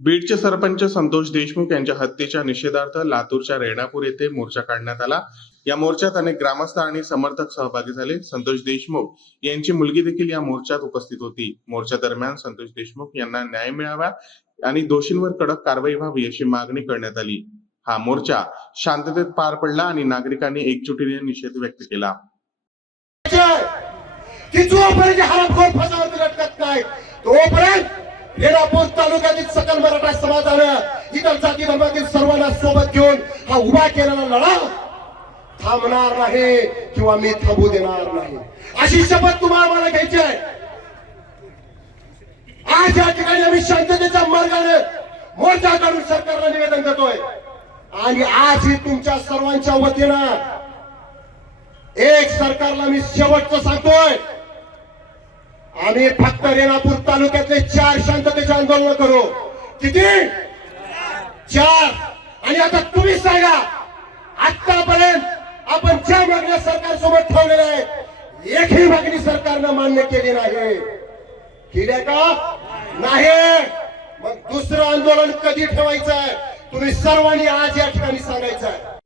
बीडचे सरपंच संतोष देशमुख यांच्या हत्येच्या निषेधार्थ लातूरच्या रेणापूर येथे मोर्चा काढण्यात आला. या मोर्चात अनेक ग्रामस्थ आणि समर्थक सहभागी झाले. संतोष देशमुख यांची मुलगी देखील या मोर्चात उपस्थित होती. मोर्चा दरम्यान संतोष देशमुख यांना न्याय मिळावा आणि दोषींवर कडक कारवाई व्हावी अशी मागणी करण्यात आली. हा मोर्चा शांततेत पार पडला आणि नागरिकांनी एकजुटीने निषेध व्यक्त केला. रेणापूर तालुक्यातील सकल मराठा समाजानं इतर जाती धर्मातील सर्वांना सोबत घेऊन हा उभा केलेला लढा थांबणार नाही किंवा मी थांबू देणार नाही. अशी शपथ तुम्हाला मला घ्यायची आहे. आज या ठिकाणी आम्ही शांततेच्या मार्गाने मोर्चा काढून सरकारला निवेदन करतोय आणि आज ही तुमच्या सर्वांच्या वतीनं एक सरकारला मी शेवटचं सांगतोय. आम्ही फक्त रेणापूर तालुक्यातले चार शांततेचे आंदोलन करू. किती? चार. आणि आता तुम्ही सांगा आतापर्यंत आपण ज्या मागण्या सरकारसोबत ठेवलेल्या आहेत एकही मागणी सरकारनं मान्य केली नाही. केल्या का? नाही. मग दुसरं आंदोलन कधी ठेवायचं आहे? तुम्ही सर्वांनी आज या ठिकाणी सांगायचं आहे.